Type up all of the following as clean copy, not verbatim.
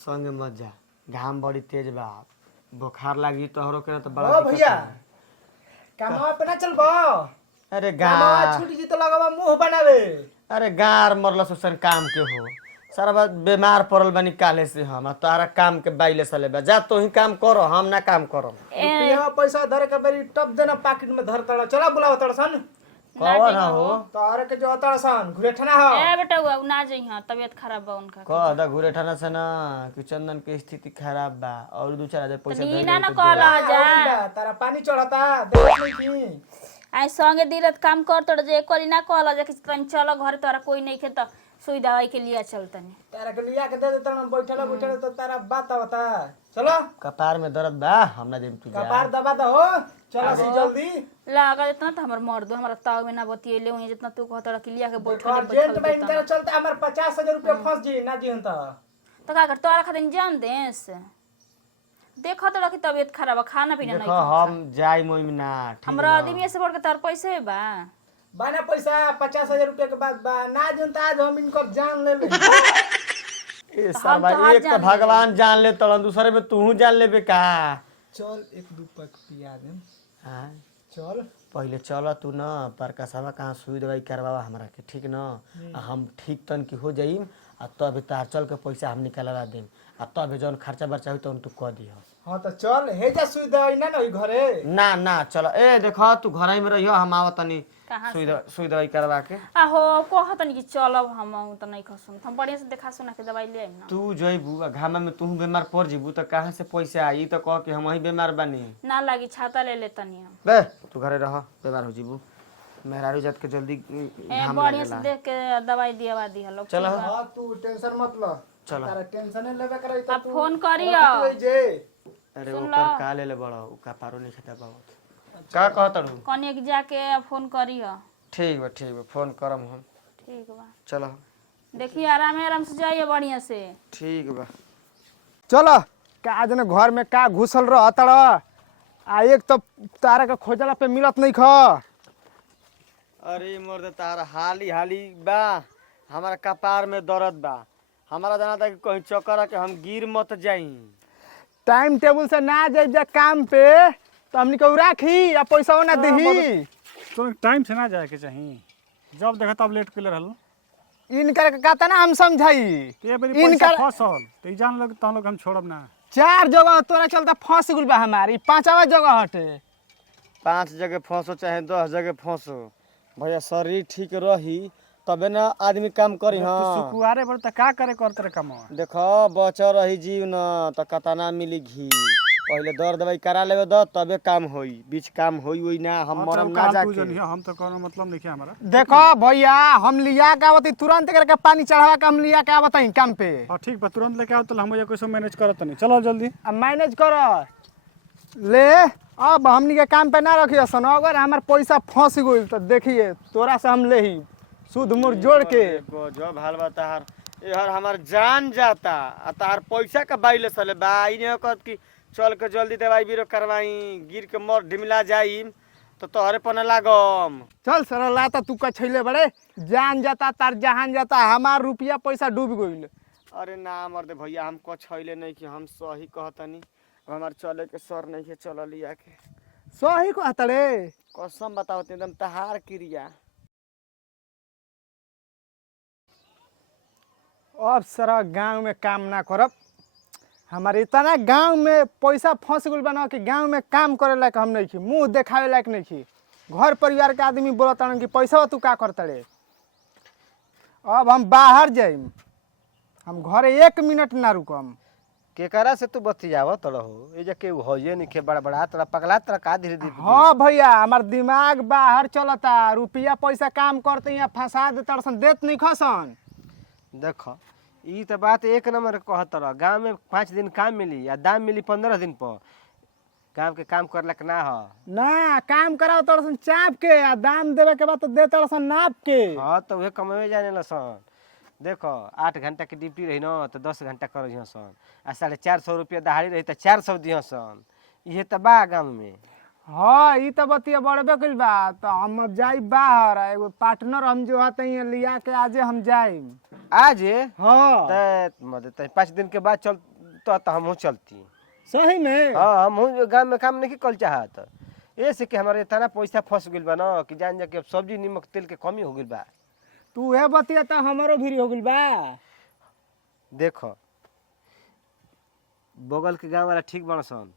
संग मत जा, घाम बड़ी तेज बा, बुखार लागी तोहरो के ना तो बड़ा ओ दिक्कत भैया है। कामवा पे ना चलबो। अरे कामवा गार छूट जी तो लगवा मुंह बनावे। अरे गार मरल सुसन काम के हो सारा बात बीमार पड़ल बानी काले से हम आ तारा काम के बाइले साले बा जा तो ही काम करो हम ना काम करो। रुपया पैसा धर के बेरी टप देना पॉकेट में धर तड़ा चला बुलाओ तड़सन कौन हो तारे के जो तड़सन घुरे ठना हो। ए बेटा हुआ ना जइहा तबीयत खराब बा उनका कह दा घुरे ठाना से ना कि चंदन के स्थिति खराब बा और 2-4 हजार पैसा नी दे ना तो कहला दे। जा तारा पानी चढ़ता देख नहीं की। आई संगे दिरत काम कर तोड़ जे कोली ना कहला जे कि तन चलो घर तोरा कोई नहीं खे त सुई दवाई के लिए चलतनी तारा के लिया के दे देता ना बैठल तो तारा बात बता चलो कपार में दर्द बा हमरा जेम तू जा कपार दबा दो हो चलो सी जल्दी लागा इतना त हमर मर दो हमरा ताव में ना बतिएले हुई जितना तू कहत कि लिया के बैठल अर्जेंट में इनका चलता हमार 50,000 रुपया फंस जी ना जी तो का कर तोरा खातिर जान देस देखो तोरा की तबीयत खराब बा खाना पीना देखो नहीं हम जाई मोई में ना ठीक हमरा आदमी से बढ़ के तार पैसे बा बाना पैसा 50,000 रुपया के बाद बा ना जनता आज हम इनको जान ले ए सब एक तो भगवान जान ले तड़न दूसरे में तू जान लेबे का। चल एक दू पक पिया दे हां चल पहले चल तू ना प्रकाशवा कहाँ सुई दवाई करवावा हमरा के ठीक न आ हम ठीक तन की हो जाइम आ तब तार चल के पैसा हम निकालवा देम आ तब जौन खर्चा बर्चा होई तौन तू कह दिह। हां तो चल हे जा सुई दवाई ना ना घरे ना ना चल ए देखो तू घर में रहियो हम आवत तनी कहाँ सुई दवाई करवा के। आहो कहतनी कि चलब हम त नहीं खसुन हम बढ़िया से देखा सुना के दवाई ले आइम ना तू जइबू आ घामा में तू बीमार पड़ जीबू त कहां से पैसा आई त कह के हम ही बीमार बानी ना लागी छाता ले लेतनी हम बे तू घरे रह बीमार हो जीबू मेहरारू जात के जल्दी ए घाम बढ़िया से लागेला। देख के दवाई दिया दी लोग चलो हां तू टेंशन मत ल चलो तारा टेंशन लेबे करे तो आप फोन करियो जे अरे ऊपर का ले बड़ा उ का पारो नहीं खाता बहुत का कहतड़ू कने के जाके फोन करियो ठीक बा फोन करम हम ठीक बा चलो देखिए आराम से जाइए बढ़िया से ठीक बा चलो का जने घर में का घुसल रह तड़ आ एक तो तारा के खोजला पे मिलत नहीं ख अरे मर्द तार हाली बा हमारा कपार में दर्द बा हमारा जाना था कि कहीं चक्कर के हम गिर मत जाई। टाइम टेबल से ना जाए जा काम पे तो हमनी के राखी या पैसा ना देही तो टाइम से ना जाए के चाहिए जब देखा तब लेट के ले रहल इनकर का कहता ना हम समझाई के बेरी पैसा फंसल तो ई जान लोग तहन लोग हम छोड़ब ना 4 जगह तोरा चलता फंस गुल बा हमारी 5वां जगह हटे 5 जगह फंसो चाहे 10 जगह फंसो भैया शरीर ठीक रही तबे ना आदमी काम करी। तू हाँ सुकुआरे पर त का करे करते रे कमवा देखो बचा रही जीव न त कतना मिली घी पहले दर दवाई करा लेबे द तबे काम होई बीच काम होई वही ना हम मरम ना जाके हम तो कोनो मतलब नहीं है हमारा। देखो भैया हम लिया के आवत तुरंत करके पानी चढ़ावा के हम लिया के आवत काम पे हां ठीक बा तुरंत लेके आओ तो हम ये कैसे मैनेज करत नहीं चलो जल्दी अब मैनेज कर ले अब हमनी के काम पे ना रखिए सन अगर हमार पैसा फंस गइल तो देखिए तोरा से हम ले ही सूद मुर जोड़ के जो भाल बतार यार हमार जान जाता आ तार पैसा का बाइले सले बाई ने कहत कि चल के जल्दी दवाई बीरो करवाई गिर के मर ढिमला जाई तो तोहरे पने लागम। चल सरल लाता तू का छैले बड़े जान जाता तार जहान जाता हमार रुपया पैसा डूब गइल। अरे ना मर्दे भैया हम को छैले नहीं कि हम सही कहतनी अब हमार चले के सर नहीं के चल लिया के सही कहत रे कसम बताओ एकदम तहार क्रिया। अब सारा गांव में काम ना करब हमारे इतना गांव में पैसा फंस गइल बा ना कि गांव में काम करे लायक हम नहीं छी मुंह देखावे लायक नहीं छी घर परिवार के आदमी बोलत कि पैसा तू का करत रे। अब हम बाहर जाइम हम घरे 1 मिनट ना रुकम। केकरा से तू बतियाव तड़हो ए जे के होये निखे बड़ा तड़ा पगला तड़ा का धीरे धीरे हाँ भैया हमार दिमाग बाहर चलता रुपया पैसा काम करते यहाँ फंसा दे तड़सन देत नहीं खसन। देखो ई त बात एक नंबर कहत रह गांव में 5 दिन काम मिली या दाम मिली 15 दिन पर गांव के काम करला के ना ह ना काम कराओ तड़सन चाप के आ दाम देवे के बाद तो दे तड़सन नाप के। हां तो उहे कमावे जाने लसन। देखो 8 घंटा के ड्यूटी रही न तो 10 घंटा करहियो सन आ 450 रुपया दहाड़ी रही त 400 दियो सन इहे त बा गांव में। हाँ ई तो बतिया बढ़बे कइल बा तो हम अब जाई बाहर एगो पार्टनर हम जो हते लिया के आजे हम जाई आज हाँ त मदे 5 दिन के बाद चल चलता तो हमहू चलती। सही में हाँ हमहू गाँव में काम नहीं कल चाहत, ऐसे कि हमारे इतना पैसा फंस गइल बा ना कि जान जा के अब सब्जी नमक तेल के कमी हो गइल बा। तू है बतिया तो हमारो भी हो गइल बा। देखो बगल के गांव वाला ठीक बन सन,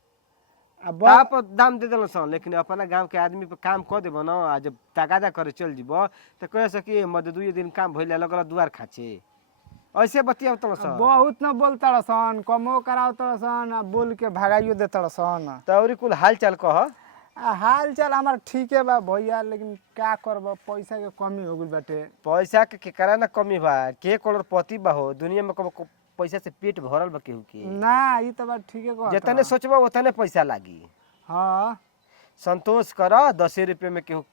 अब आप दाम दे दिल सन, लेकिन अपना गांव के आदमी पे काम कर देब ना, आ जब तगादा करे चल जीब तो कह सकी मद 2 दिन काम भइले लगल दुआर खाचे, ऐसे बतिया तो सन। बहुत न बोलता सन, कमो करावता सन, आ बोल के भगाइयो देता सन। तौरी कुल हाल चाल कह। हाल चाल हमार ठीक है बा भैया, लेकिन का करब पैसा के कमी हो गइल बाटे। पैसा के केकरा ना कमी बा, के करोड़पति बा हो दुनिया में, कबो पैसा से पेट भरल बा केहू के। ना ई तो बात ठीक है जितने सोचबा उतने पैसा लागी। हाँ संतोष कर, 10 रुपये में केहू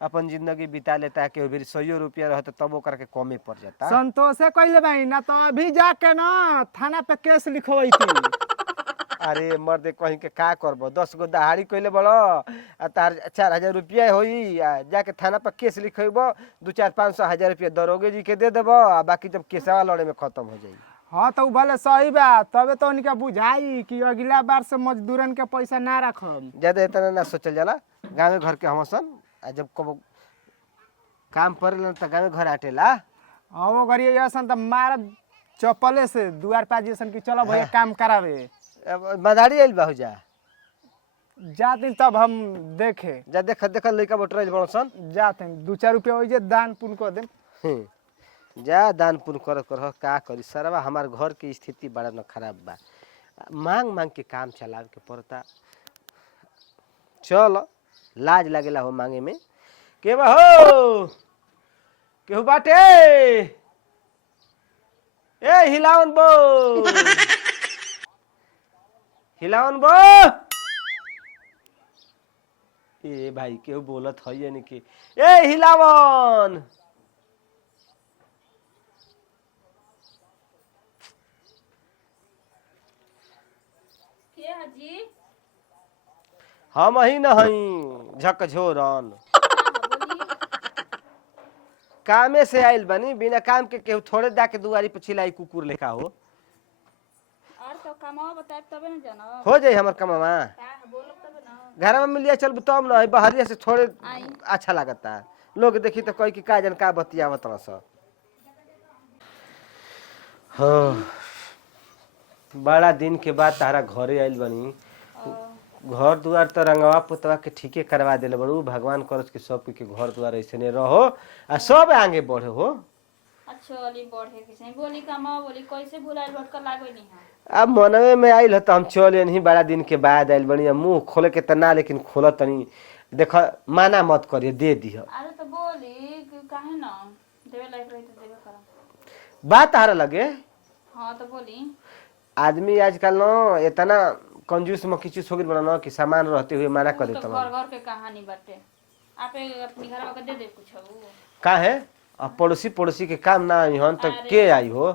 अपन जिंदगी बिता लेता है, केहू भी 100 रुपया रहता तब ओकरा के कमे पड़ जाता। संतोषे कइले भाई ना, तो अभी जाके ना थाना पे केस लिखवाई थी। अरे मर्दे कहीं के का करबो, 10 गो दहाड़ी कइले बड़ो आ तार 4000 रुपया होई, आ जाके थाना पर केस लिखेबो, 2-4-500 रुपया दरोगे जी के दे देबो, आ बाकी जब केसवा लड़े में खत्म हो जाई। हाँ तो भले सही बा, तबे तो उनका बुझाई कि अगला बार से मजदूरन के पैसा ना रखब। ज्यादा इतना ना सोचल जाला, गाँव घर के हमसन, आ जब कबो काम पड़ेला त गाँव घर आटेला। हाँ वो करिए ऐसा तो मारब चप्पले से दुआर पाजी सन की चलो भैया काम करावे। मदारी आइल बा हो जा जाते तब हम देखे जा, देख देख लइका बटरल बड़सन, जाते 2-4 रुपया हो जे दान पुण्य कर दे। जा दान पुण्य कर का करी सरवा। हमार घर की स्थिति बड़ा न खराब बा, मांग मांग के काम चलावे के पड़ता। चल लाज लागेला हो मांगे में। के बा हो, केहू बाटे? ए हिलावन बो, हिलावन बो। ए भाई केहू बोलत है यानी कि ए हिलावन। के हाजी हम ही न हई झकझोरन, कामे से आइल बनी, बिना काम के केहू थोड़े जाके दुआरी पर चिल्लाई कुकुर लेखा हो। और तो कमाओ बताए तबे न जानो। हो जाई हमर कमावा, का बोलो तबे ना। घर में मिलिया चल तब न, बहरिया से थोड़े आई। अच्छा लागता। लोग देखी तो कही कि का जन का बतियावत रह स। हाँ बड़ा दिन के बाद तारा घरे आइल बनी। घर दुआर तो रंगवा पुतवा के ठीके करवा दिले बड़ू, भगवान करस के सब के घर दुआर ऐसे ने रहो आ सब आगे बढ़े हो। अच्छा वाली बढ़े के सही बोली कमाओ बोली कैसे भुलाइल भटका लागो नहीं हां। अब मनवे में आइल ह त हम चले नहीं, बड़ा दिन के बाद आइल बनी। मुंह खोले के तना लेकिन खोल तनी, देख माना मत करिए, दे दिह। अरे तो बोली काहे ना देवे लायक रही तो देवे करा। बात तारा लगे हां तो बोली आदमी आजकल न इतना कंजूस मकीचूस हो गइल बना न कि सामान रहते हुए माना कर तो देता। घर घर के कहानी बाटे, आपे अपनी घर में दे दे कुछ हो का है अब पड़ोसी पड़ोसी के काम ना आई हन तो के आई हो।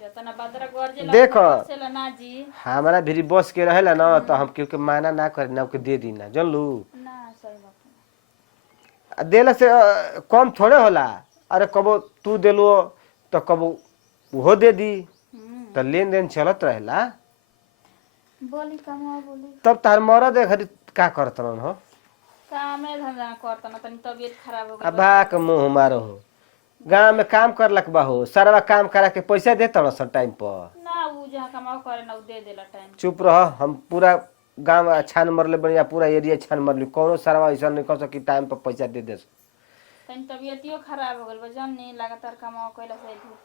जतना बदरा घर जे देखो से ना जी हमारा भी बस के रहेला न तो हम क्योंकि माना ना करे ना के दे दी ना, जानलू। ना सही बात है। देला से कम थोड़े होला। अरे कबो तू देलो तो कबो वो दे दी, तो लेन देन चलत रहेला। बोली कमाओ बोली तब तार मरद घड़ी का करत रहन हो। कामे धंधा करता ना तनी तबीयत खराब हो गई। अब के मुंह मारो हो, गांव में काम करलक बा हो, सारा काम करा के पैसा देता न सब टाइम पर। ना ऊ जहां कमाओ करे ना ऊ दे देला टाइम। चुप रह, हम पूरा गांव छान मरले बढ़िया, पूरा एरिया छान मरली, कोनो सारा ऐसा नहीं कर सकी टाइम पर पैसा दे दे। तनी तबीयतियो खराब हो गइल बा, जम नहीं लगातार कमाओ कइला से धूप।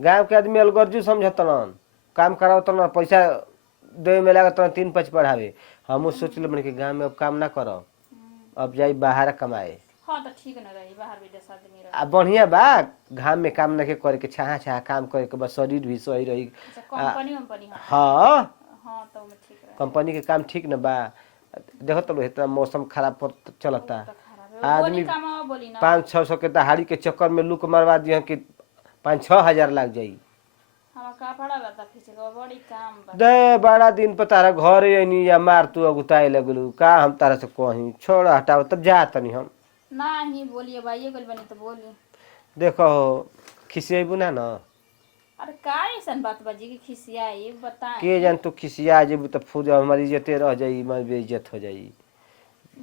गांव के आदमी अलगर्जू समझतन, काम करावतन, पैसा दे में लागत 3-5 बढ़ावे। हम सोचले बनी कि गांव में अब काम ना करब, अब जाई बाहर कमाए। हां तो ठीक न रही, बाहर विदेश आदमी रही। आ बढ़िया बा, घाम में काम नहीं करे के, छाहा छाहा काम करे के, बस शरीर भी सही रही। कंपनी कंपनी हाँ हां तो में ठीक रही। कंपनी के काम ठीक न बा। देखो तो इतना मौसम खराब पर चलता, तो खराब है। आदमी बोली कमाओ बोली ना 500-600 के दहाड़ी के चक्कर में लुक मरवा दिया कि 5-6 हजार लग जाई। हम कपड़ा लता खींचे के बड़ी काम बा। दे बड़ा दिन पर तारा घर आईनी या मार तू अगुताए लगलू का, हम तारा से कहीं छोड़ हटाओ तब जा तनी हम ना ही बोलिए भाई गल बनी तो बोली। देखो खिसेबू ना न। अरे का ऐसन बात बाजी की खिसिया ये बता के जान तू खिसिया जेबू तो फूल हमारी इज्जते रह जाई, हमारी बेइज्जत हो जाई।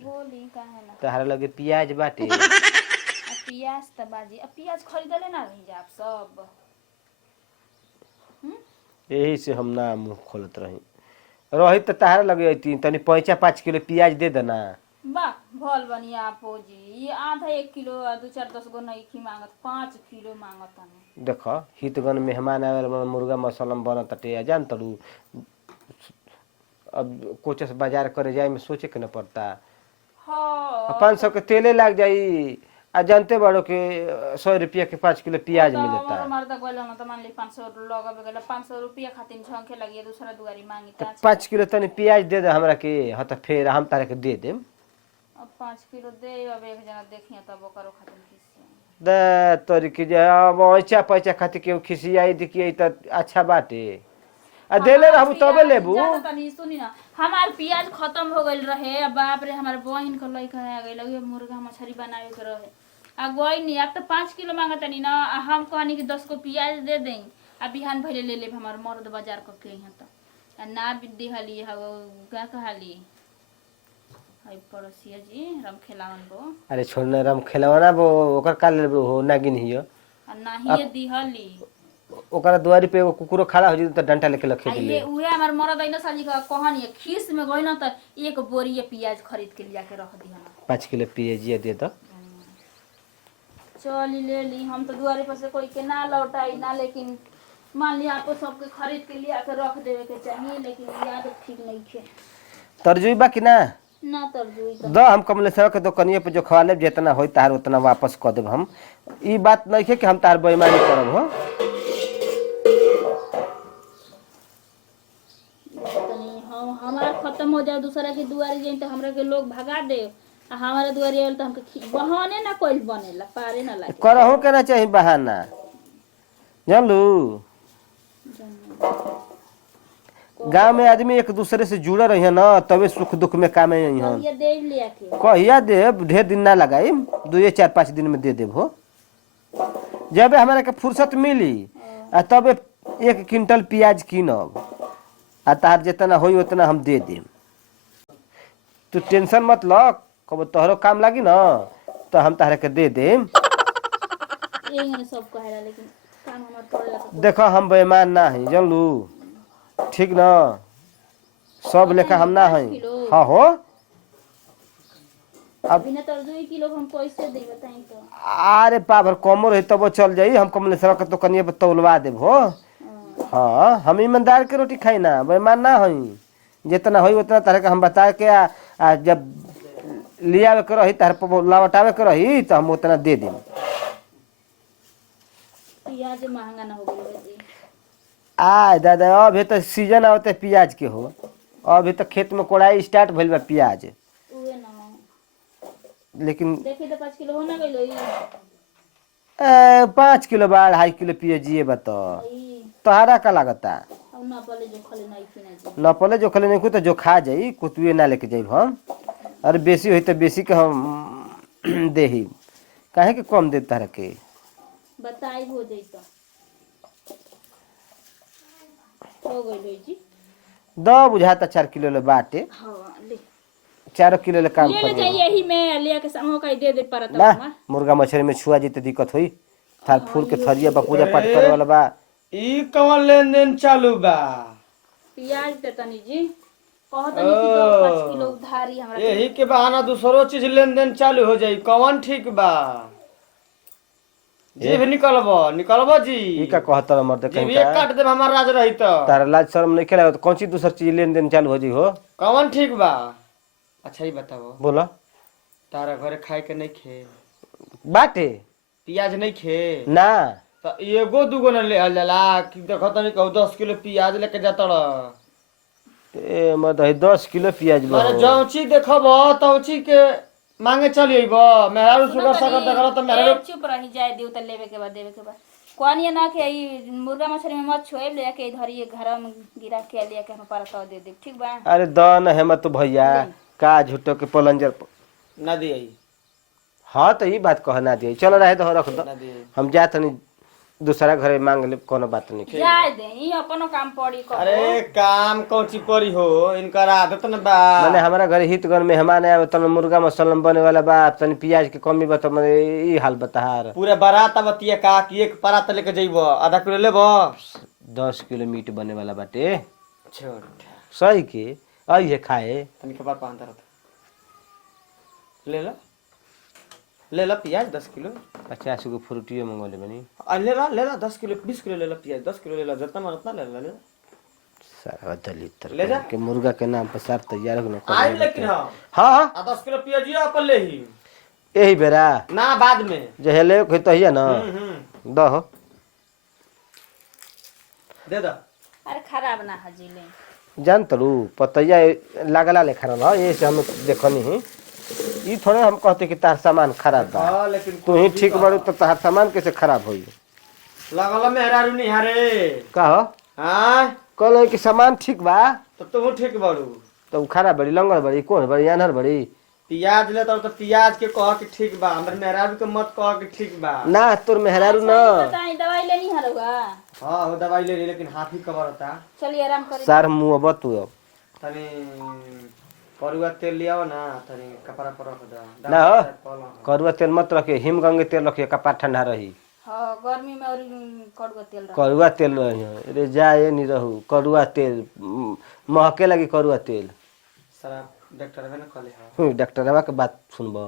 बोली काहे ना तहरा लगे प्याज बाटे। पियाज त बाजी अब पियाज खरीदले ना रही जा आप सब। यही से हम ना मुंह खोलत रही रही तो तहरा लगे अती तनी 5 किलो प्याज दे देना। वाह भल बनिया आपो जी ये आधा 1 किलो 2-4-10 गो नहीं की मांगत 5 किलो मांगत हमें। देखो हितगन मेहमान आवेला मुर्गा मसालम बनत टे जान तड़ू। अब कोचस बाजार करे जाए में सोचे के न पड़ता। हाँ 500 के तेले लाग जाई आ जानते बड़ो के 100 रुपया के 5 किलो प्याज मिलता। हमारा मर्द गइल न त मान ली 500 लगबे गइल 500 रुपया खातिर झंखे लगी दूसरा दुआरी मांगी तो त 5 किलो तनी प्याज दे दे हमरा के। हाँ तो फिर हम तारे के दे देम। अब 5 किलो दे अब एक जना देखिए तब ओकरो खातिर खिसिया। द तोरी के अब ऐचा पैसा खातिर के खिसियाई दिखिए त अच्छा बाटे। आ देले रहबू तबे लेबू। ज्यादा तनी सुनी ना हमार प्याज खत्म हो गइल रहे अब बाप रे हमार बहिन के लइका आ गइल ये मुर्गा मछली बनावे के रहे आ गई नहीं अब तो 5 किलो मांगतनी ना आ हम कहनी कि 10 को प्याज दे दें आ बिहान भले ले लेब हमार मर्द बाजार क के यहाँ त आ ना भी दिहली ह का कहली हई पड़ोसिया जी राम खेलावन बो। अरे छोड़ना राम खेलवाना वो ओकर का लेबू हो नागिन हियो। आ नाही दिहली ओकरा दुआरी पे एगो कुकुरो खड़ा हो जइतो त डंटा लेके लखे आ दिले। ये उहे हमार मर्द आइना साली का कहनी खीस में गइल त एक बोरी प्याज खरीद के लिया के रख दिहन। 5 किलो प्याज दे दो। चली ले ली हम तो दुआरे पर से कोई के ना लौटाई ना लेकिन मान लिया आपको सबके खरीद के लिया के रख देवे के चाहिए लेकिन याद ठीक नहीं थे तरजुई बा कि ना ना तरजुई तो दो हम कमलेश्वर के दुकानिए पे जो खवा लेब जितना होई तार उतना वापस कर देब हम। ई बात नहीं है कि हम तार बेईमानी करब हो। तनी हम हमार खत्म हो जाए दूसरा के दुआरे जाई तो हमरा के लोग भगा दे आ हमारे दुआरे आइल तो हमके बहाने ना कोई बनेला पारे ना लागे करहु के ना चाही बहाना जानलू। गांव में आदमी एक दूसरे से जुड़े रही ना तबे सुख दुख में काम आई हन। ये देव लिया के कहिया देब ढेर दिन ना लगाई 2-4-5 दिन में दे देब हो। जब हमारा के फुर्सत मिली आ तबे 1 क्विंटल प्याज कीनब आ तार जितना होई उतना हम दे देम। तू टेंशन मत ल कब तोहरो काम लागी ना तो हम तारे के दे देम। यही सब कहेला लेकिन काम हमार पड़ेला तो देखो हम बेईमान ना हई जानलू ठीक ना सब लेखा हम ना हई। हाँ हो अब बिना तरजुई किलो हम कैसे दे बताई तो अरे पाभर कमो रही तब चल जाई हम कमलेश्वर के तो कनिए पे तौलवा देब हो। हाँ हम ईमानदार के रोटी खाई ना बेईमान ना हई। जितना होई उतना तरह के हम बता के आ जब लिया के रही तार लौटावे के रही तो हम उतना दे देम। प्याज महंगा ना हो गइल जी आ दादा अभी तो सीजन आवते प्याज के हो। अभी तो खेत में कोड़ाई स्टार्ट भइल बा प्याज उहे ना लेकिन देखी तो 5 किलो हो ना गइल ई 5 किलो बा 2.5 किलो प्याजिए बा तो ई तोहरा का लागता। अब ना पले जो खले नहीं खिना जी न पले जो खले नहीं को तो जो खा जाई कुतुए ना लेके जाइब हम। अरे बेसी होई तो बेसी के हम देही काहे के कम दे तारा के बताई हो जाई तो हो गइल जी द बुझाता 4 किलो ले बाटे हां ले 4 किलो ले काम ले कर चाहिए यही में ले के समो का दे दे परत ना हमार मुर्गा मछली में छुआ जी तो दिक्कत होई थार फूल के थरिया बा पूजा पाठ करे वाला बा। ई कौन लेन देन चालू बा? प्याज ते तनी जी कहत नहीं कि जो 5 किलो उधारी हमरा यही के बहाना दूसरो चीज लेन देन चालू हो जाई कौन ठीक बा? जीभ निकलबो जी ई का कहत मर्द जीभ कहीं एक का काट देब हमार राज रही तो तारा लाज शर्म नहीं खेला तो कौन सी दूसर चीज लेन देन चालू हो जी हो। कौन ठीक बा? अच्छा ही बताओ बोला तारा घरे खाए के नहीं खे बाटे प्याज नहीं खे ना तो एगो दूगो न ले जाला कि देखो तनी कहू 10 किलो प्याज लेके जाता ए मत 10 किलो प्याज बा मारे जौची देखब तौची के मांगे चली अइबो मेहरारू सुगर सगर देखल तो मेहरारू चुप रही जाए दिउ त लेवे के बाद देवे के बाद कोन ये ना के ई मुर्गा मछली में मत छोए ले के धरी घर में गिरा के ले के हम परत दे दे ठीक बा। अरे दन है मत भैया का झूठो के पलंजर ना दिए हाँ तो ई बात कहना दिए चलो रहे तो रख दो ना दिए हम जा तनी दूसरा घरे मांग ले, कोनो बात नहीं। जाए दे ई अपनो काम पड़ी कर। अरे काम कौची परी हो, इनकर आदत न बा। माने हमारा घरे हितगण मेहमान आए तन मुर्गा मसलम बने वाला बा, तनी प्याज के कमी बा, तो माने ई हाल बताहार। पूरा बारात बतिया का कि एक परात लेके जइबो, आधा किलो लेबो। 10 किलो मीट बने वाला बाटे। छोड़ सही के आई है खाए। तनी के बाद 5 ले लो, ले लो प्याज 10 किलो। 50 गो फ्रूटियो मंगोले बनी। ले लो 10 किलो 20 किलो ले लो प्याज, 10 किलो ले लो, जितना मन उतना ले लो। सारा दलित ले जा। के मुर्गा के नाम पर सार तैयार हो न। आई लेकिन हां हाँ आ 10 किलो प्याज ये अपन ले ही यही बेरा ना, बाद में जहेले के तो हिया ना दहो दे दो। अरे खराब ना हजीले जान तरू पतैया लागला ले खराब है, ये से हम देखनी ही। ई थोड़े हम कहते कि तार सामान खराब बा। हां लेकिन तू ही ठीक बारू तो तार सामान कैसे खराब होई? लगल मेहरारू नहीं हारे। का हो हां कहलो कि सामान ठीक बा तो तू ठीक बाड़ू। तो खराब बड़ी लंगर बड़ी कौन बड़ी यानर बड़ी? प्याज ले तो प्याज के कह के ठीक बा, हमर मेहरारू के मत कह के ठीक बा। ना तोर मेहरारू ना। बताई दवाई लेनी हरौगा। हां वो दवाई ले ली लेकिन हाथ ही कबरता। चलिए आराम करी। सार मुंह तू अब तनी करुआ तेल लियाओ ना, तनी कपड़ा पर रख दो ना हो करुआ तेल मत रखे, हिमगंगे तेल रखिए, कपार ठंडा रही। हां गर्मी में और कड़वा तेल रख। करुआ तेल रही रे जाए नहीं रहू, करुआ तेल महके लगी करुआ तेल। सारा डॉक्टर ने कहले हां डॉक्टरवा के बात सुनबो।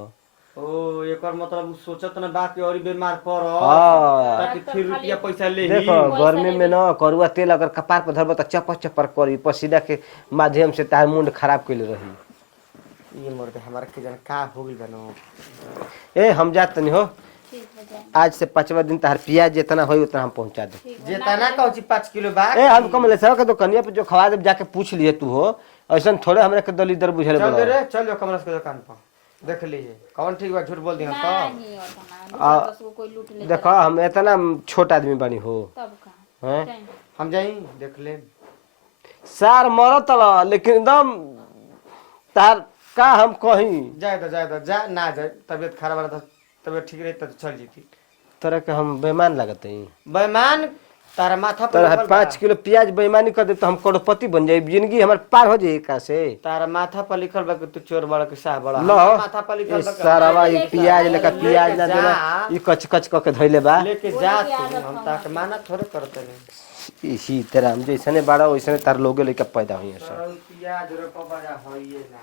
ओ एकर मतलब सोचत न बा कि और बीमार पड़ हाँ। ताकि फिर रुपया पैसा ले ही। देखो गर्मी में ना करुआ तेल अगर कपार पर धरबो तो चपर चपर करी, पसीना के माध्यम से तार मुंड खराब कइले रही। ये मर्द हमारा के जन का हो गइल बनो। ए हम जात नहीं हो, ठीक हो जाए। आज से 5वां दिन तार प्याज जितना होई उतना हम पहुंचा दे। जेतना कहू 5 किलो बा। ए हम कम ले सर के दुकानिया पे जो खवा दे जाके पूछ लिए तू हो, ऐसा थोड़े हमरे के दलीदर बुझले चल बड़ा। रे चल जो कमरस के दुकान पर देख लीजिए कौन ठीक बा, झूठ बोल दिया तो। नहीं होता ना, 10 को कोई लूट ले। देखो हम इतना छोटा आदमी बनी हो तब का हैं? जाए। हम जाई देख ले। सार मरत ल लेकिन एकदम तार का हम कहीं जाए दो जा ना जाए, तबीयत खराब रहा तो तबीयत ठीक रही तो चल जीती। तरह के हम बेईमान लगते हैं। बेईमान तारा माथा पर तरह लगल बा। 5 किलो प्याज बेईमानी कर दे तो हम करोड़पति बन जाए, जिंदगी हमार पार हो जाए का से। तारा माथा पर लिखल बा कि तू चोर बड़ा कि साह बड़ा। लो हमार माथा पर लिखल बा कि सारावा ई प्याज लेकर लेके प्याज ना जा। देना ई कच कच क के धइले बा। लेके जा तू, हम ताके माना थोड़े करते नहीं। इसी तरह हम जैसने बड़ा वैसने तार लोगे लेके पैदा हुई है सब। प्याज रोपा बड़ा होइए ना।